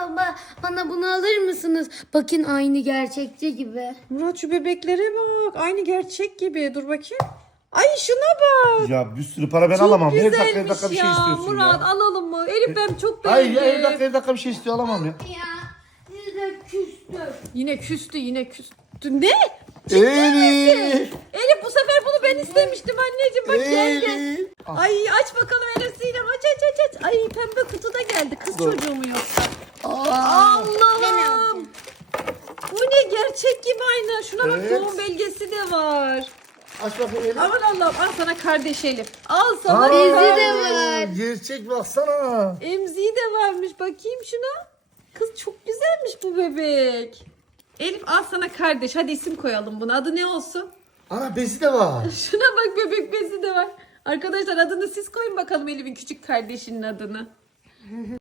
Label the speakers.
Speaker 1: baba bana bunu alır mısınız? Bakın aynı gerçekçi gibi.
Speaker 2: Murat şu bebeklere bak. Aynı gerçek gibi. Dur bakayım. Ay şuna bak.
Speaker 3: Ya bir sürü para ben
Speaker 2: Çok
Speaker 3: alamam. Her
Speaker 2: güzelmiş
Speaker 3: dakika her dakika bir şey istiyorsun
Speaker 2: Murat
Speaker 3: ya.
Speaker 2: alalım mı? Elif ben çok
Speaker 3: Hayır
Speaker 2: beğendim.
Speaker 3: ya her dakika bir şey istiyor alamam ya.
Speaker 1: Ya siz de küstüm.
Speaker 2: Yine küstü. Ne?
Speaker 3: Elif.
Speaker 2: Elif bu sefer bunu ben istemiştim anneciğim. Bak gel gel.
Speaker 3: Elif.
Speaker 2: Ay aç bakalım Elif Sinem. Aç. Ay pembe kutuda geldi. Kız çocuğu mu yoksa? Allah'ım. Bu ne gerçek gibi aynı. Şuna bak
Speaker 3: Evet.
Speaker 2: doğum belgesi de var.
Speaker 3: Aç bakayım Elif.
Speaker 2: Aman Allah'ım al sana kardeş Elif. Al sana
Speaker 3: Aa,
Speaker 2: kardeş.
Speaker 3: gerçek baksana.
Speaker 2: Emziği de varmış. Bakayım şuna. Kız çok güzelmiş bu bebek. Elif al sana kardeş. Hadi isim koyalım buna. Adı ne olsun?
Speaker 3: Ana bezi de var.
Speaker 2: Şuna bak bebek bezi de var. Arkadaşlar adını siz koyun bakalım Elif'in küçük kardeşinin adını.